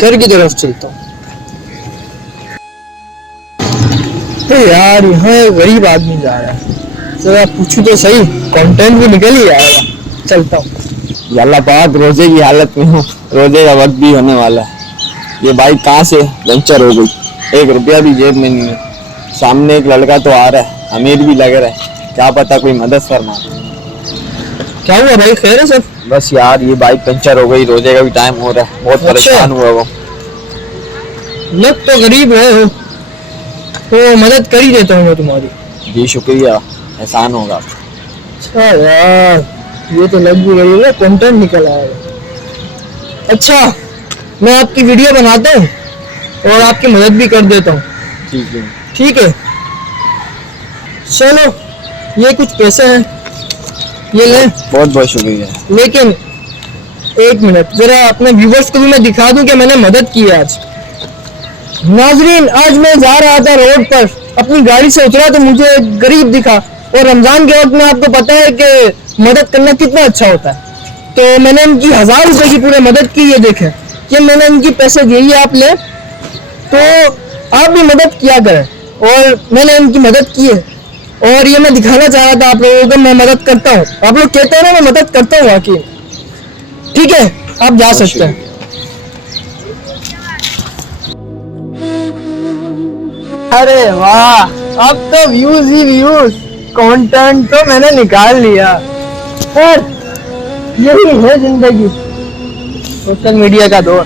घर की तरफ चलता हूँ। तो यार यहाँ एक गरीब आदमी जा रहा है, जरा पूछूं तो सही, कंटेंट भी निकल ही आएगा। चलता हूँ। अल्लाह पाक, रोजे की हालत में हूँ, रोजे का वक्त भी होने वाला है। ये बाइक कहाँ से पंचर हो गई, 1 रुपया भी जेब में नहीं है। सामने एक लड़का तो आ रहा है, अमीर भी लग रहा है, क्या पता कोई मदद फरमा। क्या हुआ भाई, खैर है सब? बस यार ये बाइक पंचर हो गई, रोजे का भी टाइम हो रहा है, बहुत परेशान हुआ वो। लग तो गरीब रहे हो, तो मदद कर ही देता हूँ मैं तुम्हारी। जी शुक्रिया, एहसान होगा। अच्छा यार, ये तो लग भी गई है, कंटेंट निकल आएगा। अच्छा, मैं आपकी वीडियो बनाता हूँ और आपकी मदद भी कर देता हूँ। ठीक है। ठीक है, चलो ये कुछ पैसे हैं, ये ले। बहुत बहुत शुक्रिया। लेकिन एक मिनट, जरा अपने व्यूवर्स को भी मैं दिखा दूं कि मैंने मदद की है आज। नाजरीन, आज मैं जा रहा था रोड पर, अपनी गाड़ी से उतरा तो मुझे एक गरीब दिखा, और रमजान के वक्त में आपको पता है कि मदद करना कितना अच्छा होता है। तो मैंने इनकी 1000 रुपए की पूरे मदद की। ये देखें, ये मैंने इनकी पैसे दिए, ये आप ले, तो आप भी मदद किया करें। और मैंने इनकी मदद की है, और ये मैं दिखाना चाह रहा था आप लोगों को, मैं मदद करता हूँ। आप लोग कहते हैं ना मैं मदद करता हूँ आके। ठीक है, आप जा सकते हैं। अरे वाह, अब तो व्यूज ही व्यूज, कंटेंट तो मैंने निकाल लिया। पर यही है जिंदगी, सोशल मीडिया का दौर।